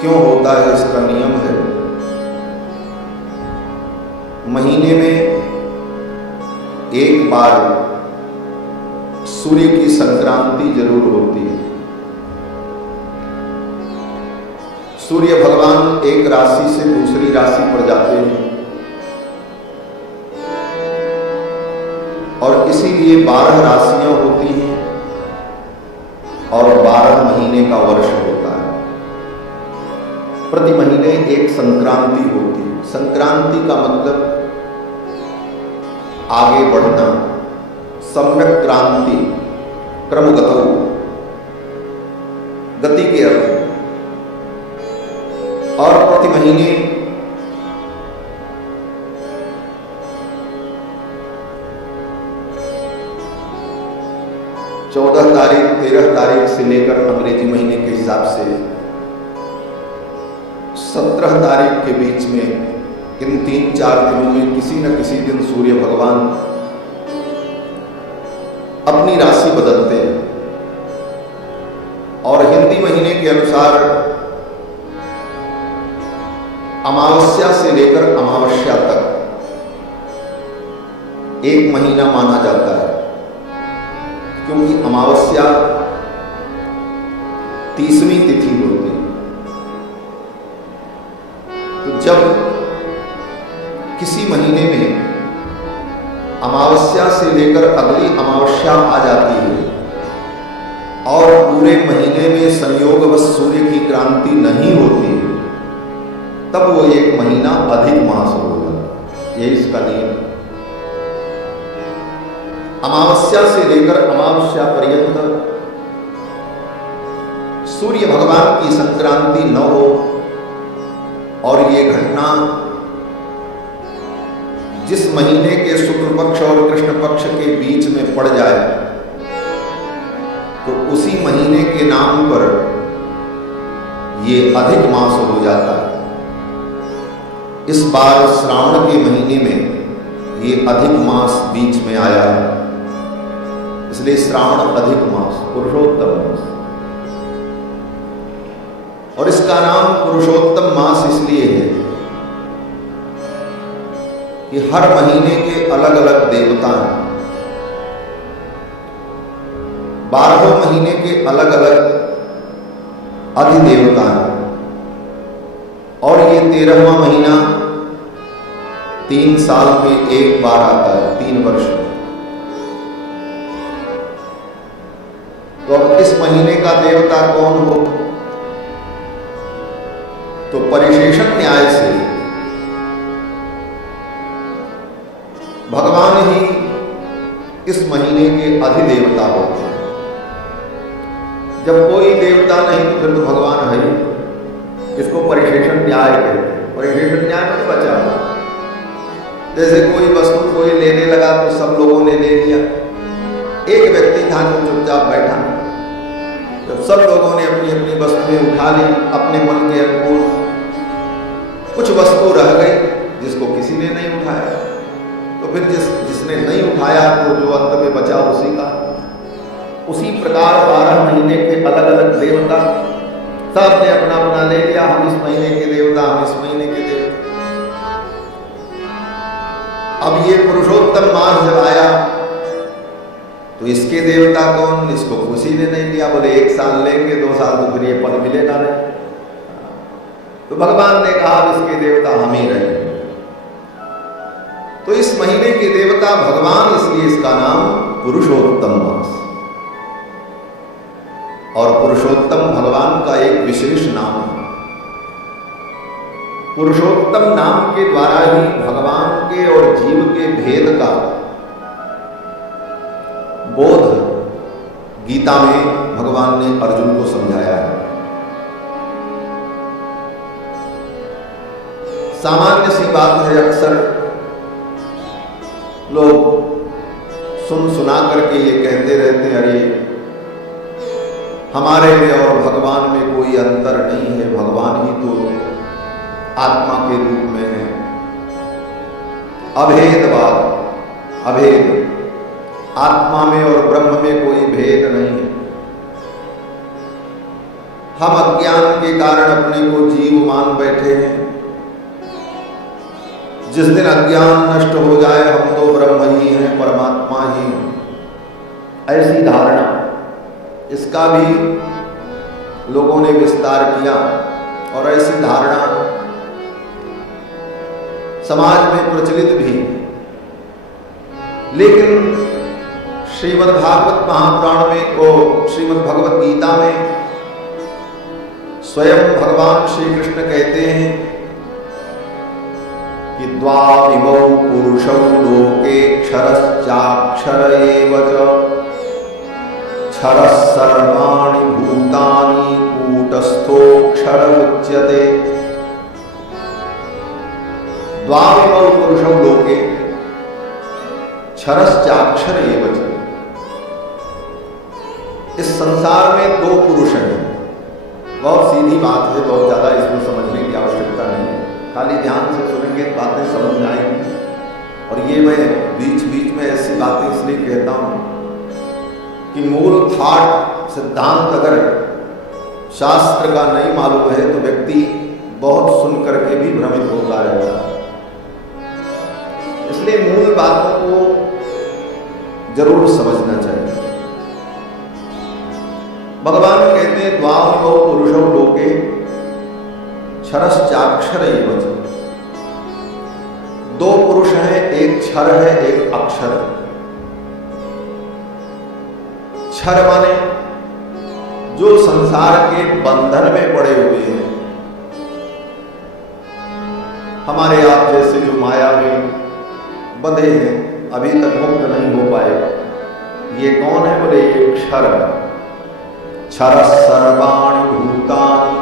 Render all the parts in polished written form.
क्यों होता है, इसका नियम है। महीने में एक बार सूर्य की संक्रांति जरूर होती है। सूर्य भगवान एक राशि से दूसरी राशि पर जाते हैं और इसीलिए 12 राशियां होती हैं और 12 महीने का वर्ष होता है। प्रति महीने एक संक्रांति होती है। संक्रांति का मतलब आगे बढ़ना, सम्यक क्रांति, क्रमगतौ, गति के अर्थ। और प्रति महीने चौदह तारीख 13 तारीख से लेकर अंग्रेजी महीने के हिसाब से 17 तारीख के बीच में इन 3-4 दिनों में किसी न किसी दिन सूर्य भगवान अपनी राशि बदलते हैं। और हिंदी महीने के अनुसार अमावस्या से लेकर अमावस्या तक एक महीना माना जाता है, क्योंकि अमावस्या 30वीं तिथि होती है। तो जब किसी महीने में अमावस्या से लेकर अगली अमावस्या आ जाती है और पूरे महीने में संयोगवश सूर्य की क्रांति नहीं होती, तब वो एक महीना अधिक मास हो जाता है। ये इसका नियम। अमावस्या से लेकर अमावस्या पर्यंत सूर्य भगवान की संक्रांति न हो और ये घटना जिस महीने के शुक्ल पक्ष और कृष्ण पक्ष के बीच में पड़ जाए तो उसी महीने के नाम पर ये अधिक मास हो जाता है। इस बार श्रावण के महीने में ये अधिक मास बीच में आया है, इसलिए श्रावण अधिक मास, पुरुषोत्तम मास। और इसका नाम पुरुषोत्तम मास इसलिए है कि हर महीने के अलग अलग देवता हैं। 12 महीने के अलग अलग अधिदेवता हैं और ये 13वां महीना 3 साल में एक बार आता है, 3 वर्ष में। तो अब इस महीने का देवता कौन हो, तो परिशेषण न्याय से भगवान ही इस महीने के अधिदेवता होते हैं। जब कोई देवता नहीं तो फिर तो भगवान है ही। इसको परिशेषण न्याय कहते हैं। परिशेषण न्याय में बचा, जैसे कोई वस्तु कोई लेने लगा तो सब लोगों ने ले लिया, एक व्यक्ति था जो चुपचाप बैठा। जब सब लोगों ने अपनी अपनी वस्तुएं उठा ली अपने मन के अनुकूल, कुछ वस्तु रह गई जिसको किसी ने नहीं उठाया, तो फिर जिसने नहीं उठाया तो जो अंत में बचा उसी का। उसी प्रकार 12 महीने के अलग अलग देवता सब ने अपना अपना ले लिया। हम इस महीने के देवता, हम इस महीने के देवता। अब ये पुरुषोत्तम मास जब आया तो इसके देवता कौन, इसको किसी ने नहीं लिया। बोले 1 साल लेंगे, 2 साल तो फिर ये पद मिलेगा नहीं। तो भगवान ने कहा इसके देवता हम ही रहे। तो इस महीने के देवता भगवान, इसलिए इसका नाम पुरुषोत्तम मास। और पुरुषोत्तम भगवान का एक विशेष नाम है। पुरुषोत्तम नाम के द्वारा ही भगवान के और जीव के भेद का बोध गीता में भगवान ने अर्जुन को समझाया है। सामान्य सी बात है, अक्सर लोग सुना करके ये कहते रहते हैं, अरे हमारे में और भगवान में कोई अंतर नहीं है, भगवान ही तो आत्मा के रूप में है। अभेदवाद, अभेद, आत्मा में और ब्रह्म में कोई भेद नहीं है। हम अज्ञान के कारण अपने को जीव मान बैठे हैं। जिस दिन अज्ञान नष्ट हो जाए हम तो ब्रह्म ही हैं, परमात्मा ही हैं, ऐसी धारणा, इसका भी लोगों ने विस्तार किया और ऐसी धारणा समाज में प्रचलित भी। लेकिन श्रीमद् भागवत महापुराण में और श्रीमद् भगवत गीता में स्वयं भगवान श्री कृष्ण कहते हैं कि द्वाविमौ पुरुषौ लोके क्षरश्चाक्षर एव च क्षरः सर्वाणि भूतानि कूटस्थोऽक्षर उच्यते। द्वाविमौ पुरुषौ लोके क्षरश्चाक्षर एव च। इस संसार में दो पुरुष हैं। बहुत सीधी बात है, बहुत ज्यादा इसमें समझने की आवश्यकता नहीं है, खाली ध्यान से सुनेंगे बातें समझ में आएंगी। और ये मैं बीच बीच में ऐसी बातें इसलिए कहता हूं कि मूल थाट सिद्धांत अगर शास्त्र का नहीं मालूम है तो व्यक्ति बहुत सुन करके भी भ्रमित होता रहता है। इसलिए मूल बातों को जरूर समझना चाहिए। भगवान कहते हैं द्वाविमौ पुरुषौ लोके क्षरश्चाक्षर एव च। दो पुरुष हैं, एक क्षर है, एक अक्षर है। क्षर माने जो संसार के बंधन में पड़े हुए हैं, हमारे आप जैसे जो माया में बंधे हैं, अभी तक मुक्त नहीं हो पाए, ये कौन है? बोले ये क्षर है। क्षर सर्वाणि भूतानि।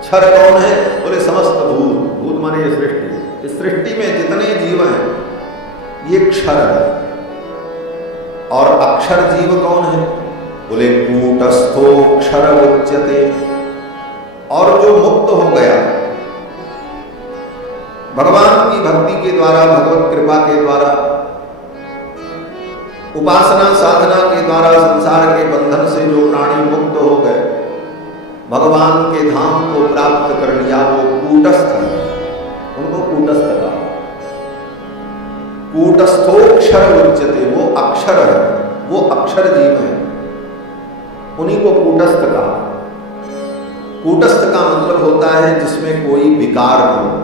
क्षर कौन है? बोले समस्त भूत। भूत माने ये सृष्टि। इस सृष्टि में जितने जीव हैं ये क्षर है। और अक्षर जीव कौन है? बोले कूटस्थोऽक्षर उच्यते। और जो मुक्त हो गया भगवान की भक्ति के द्वारा, भगवत कृपा के द्वारा, उपासना साधना के द्वारा संसार के बंधन से जो प्राणी मुक्त हो गए, भगवान के धाम को प्राप्त कर लिया, वो कूटस्थ है। उनको कूटस्थ कहा। कूटस्थोऽक्षर उच्यते। वो अक्षर है, वो अक्षर जीव है, उन्हीं को कूटस्थ कहा। कूटस्थ का मतलब होता है जिसमें कोई विकार न हो।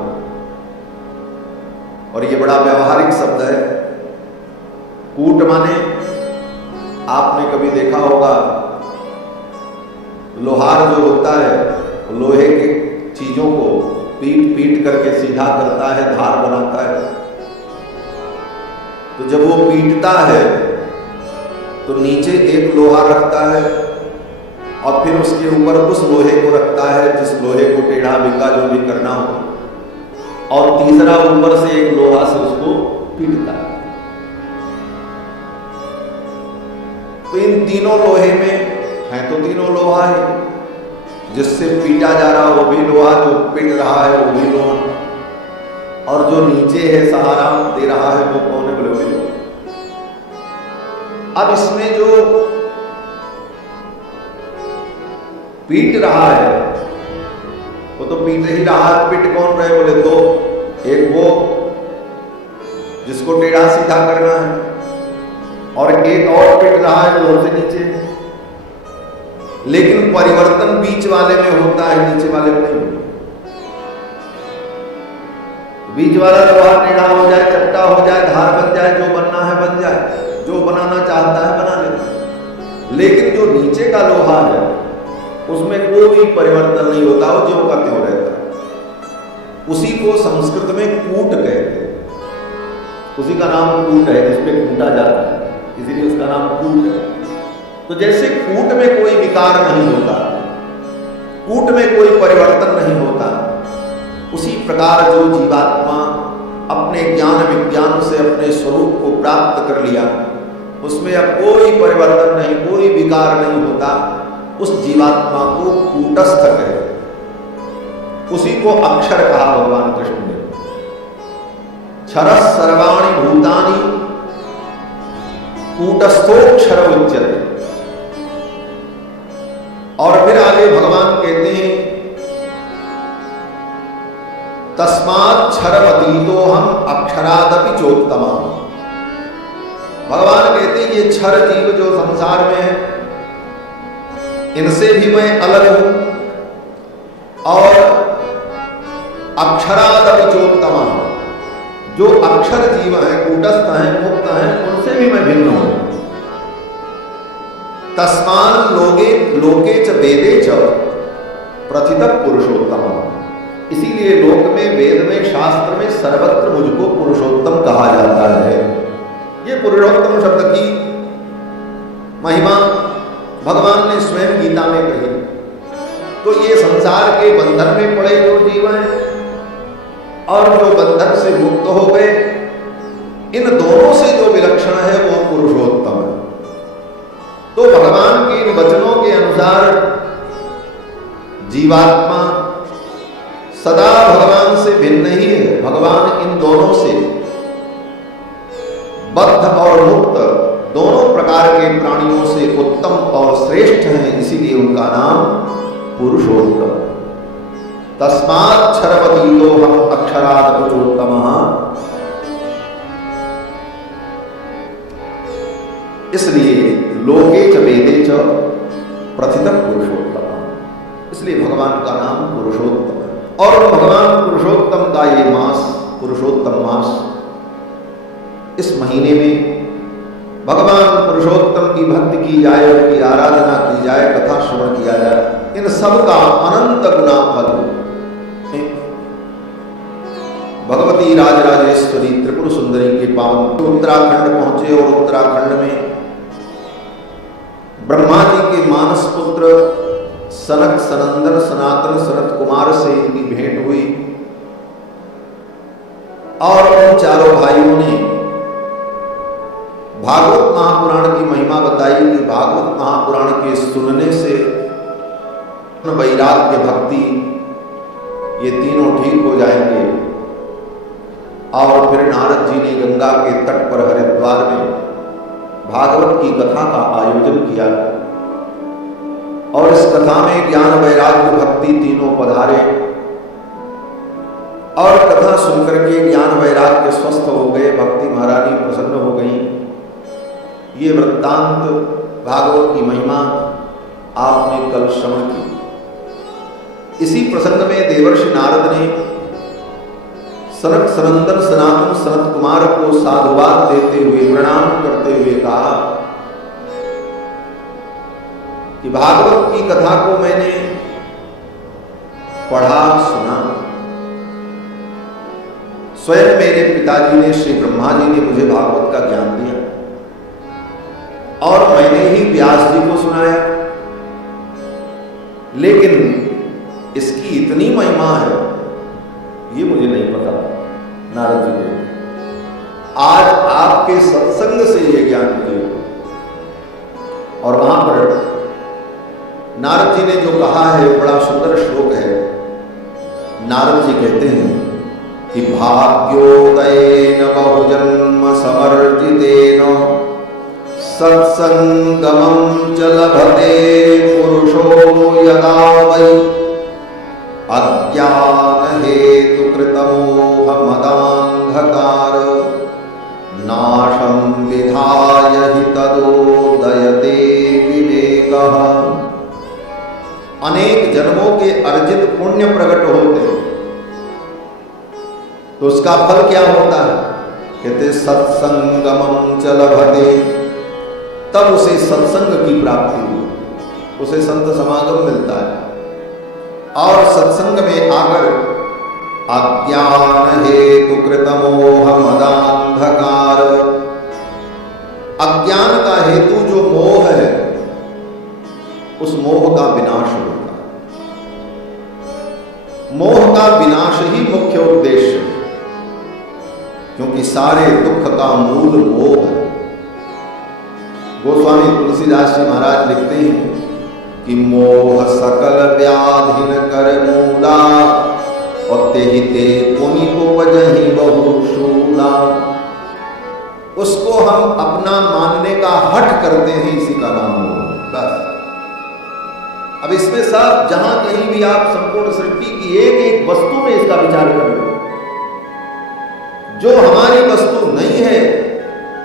और ये बड़ा व्यवहारिक शब्द है। कूट माने आपने कभी देखा होगा, लोहार जो होता है लोहे के चीजों को पीट पीट करके सीधा करता है, धार बनाता है। तो जब वो पीटता है तो नीचे एक लोहा रखता है और फिर उसके ऊपर उस लोहे को रखता है जिस लोहे को टेढ़ा बिंगा जो भी करना हो, और तीसरा ऊपर से एक लोहा से उसको पीटता है। तो इन तीनों लोहे में है तो तीनों लोहा है, जिससे पीटा जा रहा वो भी लोहा, जो पीट रहा है वो भी लोहा, और जो नीचे है सहारा दे रहा है वो कौन है? बोले लोहा। अब इसमें जो पीट रहा है वो तो पीट ही रहा है। पीट कौन रहे? बोले दो। एक वो जिसको टेढ़ा सीधा करना है, और एक और पीट रहा है जो से नीचे। लेकिन परिवर्तन बीच वाले में होता है, नीचे वाले में नहीं। बीच वाला लोहा टेढ़ा हो जाए, चपटा हो जाए, धार बन जाए, जो बनना है बन जाए, जो बनाना चाहता है बना लेता। लेकिन जो नीचे का लोहा है उसमें कोई परिवर्तन नहीं होता, वो ज्यों का त्यों रहता है। उसी को संस्कृत में कूट कहते हैं। उसी का नाम कूट है, जिसपे कूटा जाता है, इसीलिए उसका नाम कूट है। तो जैसे कूट में कोई विकार नहीं होता, कूट में कोई परिवर्तन नहीं होता, उसी प्रकार जो जीवात्मा अपने ज्ञान विज्ञान से अपने स्वरूप को प्राप्त कर लिया, उसमें अब कोई परिवर्तन नहीं, कोई विकार नहीं होता, उस जीवात्मा को कूटस्थ कहे। उसी को अक्षर कहा भगवान कृष्ण ने। क्षरः सर्वाणि भूतानि कूटस्थोऽक्षर उच्यते। और फिर आगे भगवान कहते हैं तस्मात् क्षरमतीतो हम अक्षरादपि चोत्तमा। भगवान कहते हैं ये क्षर जीव जो संसार में है इनसे भी मैं अलग हूं और अक्षरादपि चोत्तमा, जो अक्षर जीव है, कूटस्थ हैं, मुक्त हैं, उनसे भी मैं भिन्न हूं। तस्मात् लोके च वेदे च प्रथितः पुरुषोत्तम। इसीलिए लोक में, वेद में, शास्त्र में सर्वत्र मुझको पुरुषोत्तम कहा जाता है। ये पुरुषोत्तम शब्द की महिमा भगवान ने स्वयं गीता में कही। तो ये संसार के बंधन में पड़े जो जीव हैं और जो बंधन से मुक्त हो गए, इन दोनों से जो विलक्षण है वो पुरुषोत्तम है। तो भगवान के इन वचनों के अनुसार जीवात्मा सदा भगवान से भिन्न ही है। भगवान इन दोनों से, बद्ध और मुक्त दोनों प्रकार के प्राणियों से उत्तम और श्रेष्ठ हैं, इसीलिए उनका नाम पुरुषोत्तम। तस्मात् क्षरवतीतो हम अक्षरादपि चोत्तमः। इसलिए लोके च वेदे च प्रथितः पुरुषोत्तम, इसलिए भगवान का नाम पुरुषोत्तम है। और भगवान पुरुषोत्तम का ये मास, पुरुषोत्तम मास, इस महीने में भगवान पुरुषोत्तम की भक्ति की जाए, उनकी आराधना की जाए, कथा श्रवण किया जाए, इन सब का अनंत गुना फल भगवती राजराजेश्वरी त्रिपुर सुंदरी के पावन उत्तराखंड पहुंचे और उत्तराखंड में ब्रह्मा जी के मानस पुत्र सनक सनंदन सनातन सनत कुमार से इनकी भेंट हुई और उन चारों भाइयों ने भागवत महापुराण की महिमा बताई कि भागवत महापुराण के सुनने से वैराग्य भक्ति ये तीनों ठीक हो जाएंगे। और फिर नारद जी ने गंगा के तट पर हरिद्वार में भागवत की कथा का आयोजन किया और इस कथा में ज्ञान वैराग्य भक्ति तीनों पधारे और कथा सुनकर के ज्ञान वैराग्य स्वस्थ हो गए, भक्ति महारानी प्रसन्न हो गई। ये वृत्तांत भागवत की महिमा आपने कल श्रवण की। इसी प्रसंग में देवर्षि नारद ने सनक सनंदन सनातन सनत कुमार को साधुवाद देते हुए, प्रणाम करते हुए कहा कि भागवत की कथा को मैंने पढ़ा सुना, स्वयं मेरे पिताजी ने, श्री ब्रह्मा जी ने मुझे भागवत का ज्ञान दिया और मैंने ही व्यास जी को सुनाया, लेकिन इसकी इतनी महिमा है ये मुझे नहीं पता। नारद जी ने आज आपके सत्संग से ये ज्ञान मुझे, और वहां पर नारद जी ने जो कहा है वो बड़ा सुंदर श्लोक है। नारद जी कहते हैं कि भाग्योदयेन बहुजन्म समर्जितेन सत्संगमं च लभते पुरुषो यदा वै अज्ञान हेतु कृतमोह मदान्धकार नाशं विधाय हि तदोदयते विवेकः। अनेक जन्मों के अर्जित पुण्य प्रकट होते हैं तो उसका फल क्या होता है? कहते सत्संगमं च लभते, तब उसे सत्संग की प्राप्ति हुई, उसे संत समागम मिलता है और सत्संग में आकर अज्ञान हेतु कृतमोह मदान्धकार, अज्ञान का हेतु जो मोह है उस मोह का विनाश होता है। मोह का विनाश ही मुख्य उद्देश्य है, क्योंकि सारे दुख का मूल मोह है। गोस्वामी तुलसीदास जी महाराज लिखते हैं कि मोह सकल व्याधिन कर मूला और तेहि ते पुनि उपजहि बहु शूला। उसको हम अपना मानने का हठ करते हैं, इसी का नाम मोह। बस अब इसमें सब जहां कहीं भी आप संपूर्ण सृष्टि की एक एक वस्तु में इसका विचार कर लो, जो हमारी वस्तु नहीं है,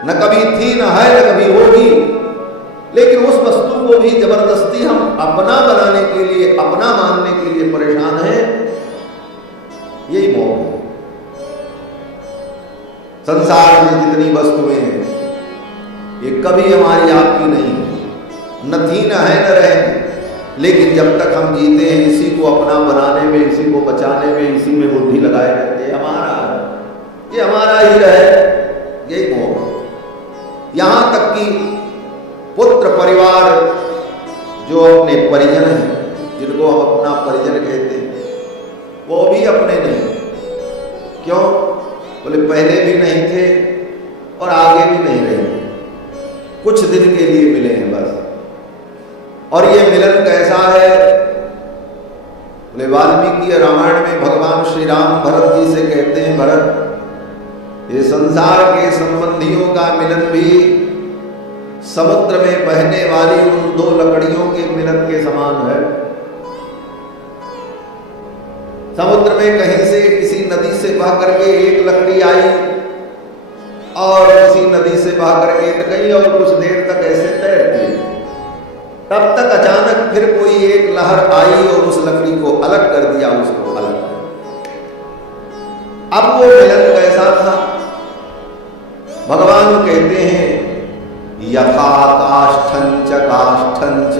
न कभी थी, न है, न कभी होगी, लेकिन उस वस्तु को भी जबरदस्ती हम अपना बनाने के लिए, अपना मानने के लिए परेशान हैं। यही मोह है। संसार में जितनी वस्तुएं हैं ये कभी हमारी आपकी नहीं है, न थी, न है, न रहेंगी, लेकिन जब तक हम जीते हैं इसी को अपना बनाने में, इसी को बचाने में, इसी में बुद्धि लगाए रहते हैं। हमारा ये हमारा ही रहे, यही मोह। यहां तक कि पुत्र परिवार जो अपने परिजन हैं, जिनको हम अपना परिजन कहते हैं, वो भी अपने नहीं। क्यों? बोले पहले भी नहीं थे और आगे भी नहीं रहेंगे, कुछ दिन के लिए मिले हैं बस। और ये मिलन कैसा है? बोले वाल्मीकि रामायण में भगवान श्री राम भरत जी से कहते हैं, भरत ये संसार के संबंधियों का मिलन भी समुद्र में बहने वाली उन दो लकड़ियों के मिलन के समान है। समुद्र में कहीं से किसी नदी से बह करके एक लकड़ी आई और किसी नदी से बह करके कहीं और कुछ देर तक ऐसे तैरती, तब तक अचानक फिर कोई एक लहर आई और उस लकड़ी को अलग कर दिया, उसको अलग कर। अब वो मिलन कैसा था? भगवान कहते हैं यथा काष्ठंच काष्ठंच,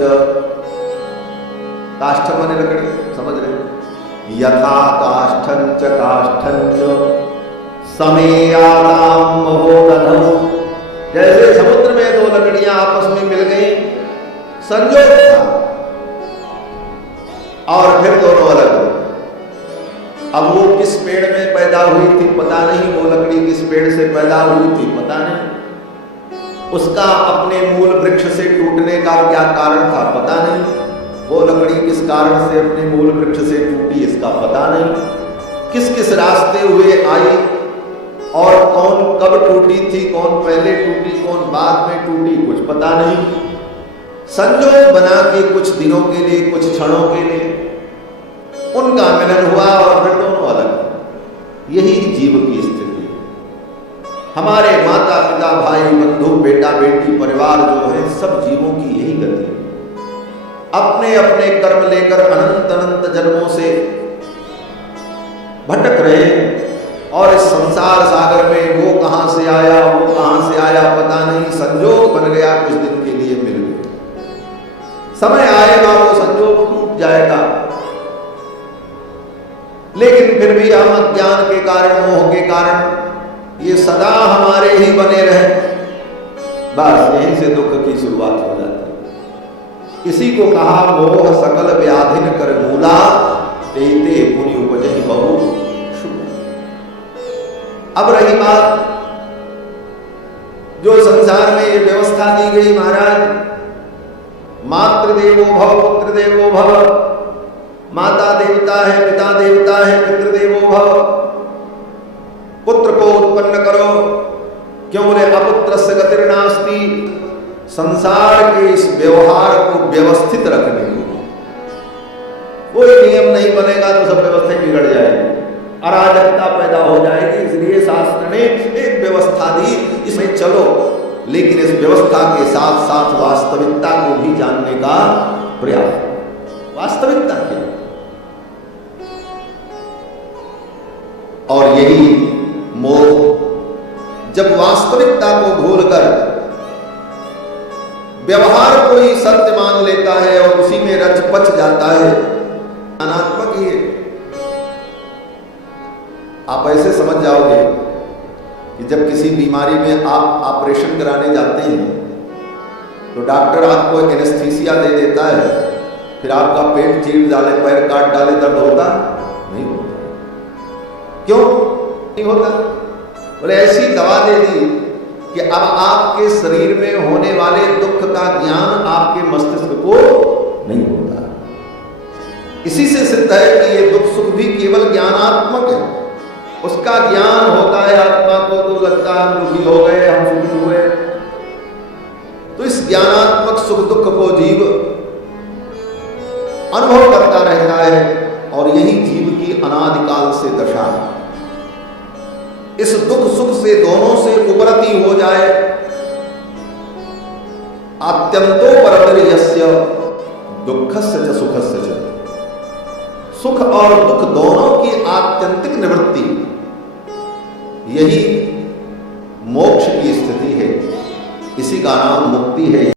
काष्ठ माने लकड़ी, समझ रहे हो? यथा काष्ठंच काष्ठंच समेयाताम महोदधौ, जैसे समुद्र में दो लकड़ियां आपस में मिल गई, संयोग था, और फिर दोनों अलग हो। अब वो किस पेड़ में पैदा हुई थी पता नहीं, वो लकड़ी किस पेड़ से पैदा हुई थी पता नहीं, उसका अपने मूल वृक्ष से टूटने का क्या कारण था पता नहीं, वो लकड़ी किस कारण से अपने मूल वृक्ष से टूटी इसका पता नहीं, किस किस रास्ते हुए आई और कौन कब टूटी थी, कौन पहले टूटी, कौन बाद में टूटी, कुछ पता नहीं। संयोग बना के कुछ दिनों के लिए, कुछ क्षणों के लिए उनका मिलन हुआ और फिर दोनों अलग। यही जीव की स्थिति है। हमारे माता पिता, भाई बंधु, बेटा बेटी, परिवार जो है, सब जीवों की यही गति है। अपने अपने कर्म लेकर अनंत अनंत जन्मों से भटक रहे हैं और इस संसार सागर में वो कहां से आया, वो कहां से आया पता नहीं, संयोग बन गया, कुछ दिन के लिए मिल गए, समय आएगा वो संयोग टूट जाएगा, लेकिन फिर भी हम अज्ञान के कारण, मोह के कारण ये सदा हमारे ही बने रहे। बस यहीं से दुख की शुरुआत हो जाती है। इसी को कहा मोह सकल व्याधिन कर मूला, तेते पुनि उपजहि बहु शुभ। अब रही बात जो संसार में ये व्यवस्था दी गई, महाराज मातृदेवो भव पुत्र देवो भव, माता देवता है, पिता देवता है, पितृदेवो भव, पुत्र को उत्पन्न करो। क्यों? बोले अपुत्रस्य गतिर्नास्ति, संसार के इस व्यवहार को व्यवस्थित रखने के लिए कोई नियम नहीं बनेगा तो सब व्यवस्था बिगड़ जाएगी, अराजकता पैदा हो जाएगी। इसलिए शास्त्र ने एक व्यवस्था दी, इसमें चलो, लेकिन इस व्यवस्था के साथ साथ वास्तविकता को भी जानने का प्रयास। वास्तविकता क्या? और यही मोह जब वास्तविकता को भूलकर व्यवहार को ही सत्य मान लेता है और उसी में रच पच जाता है, अनात्मक ही है। आप ऐसे समझ जाओगे कि जब किसी बीमारी में आप ऑपरेशन कराने जाते हैं तो डॉक्टर आपको एनेस्थीसिया दे देता है, फिर आपका पेट चीर डाले, पैर काट डाले, दर्द होता नहीं होता। क्यों नहीं होता? बोले ऐसी दवा दे दी कि अब आपके शरीर में होने वाले दुख का ज्ञान आपके मस्तिष्क को नहीं होता। इसी से सिद्ध है कि ये दुख सुख भी केवल ज्ञानात्मक है। उसका ज्ञान होता है आत्मा को तो लगता है हम दुखी हो गए, हम सुखी हुए। तो इस ज्ञानात्मक सुख दुख को जीव अनुभव करता रहता है, और यही जीव की अनादिकाल से दशा है। इस दुख सुख से दोनों से उपरति हो जाए, आत्यंतो परतर्यस्य दुःखस्य च सुखस्य च, सुख और दुख दोनों की आत्यंतिक निवृत्ति, यही मोक्ष की स्थिति है। इसी का नाम मुक्ति है।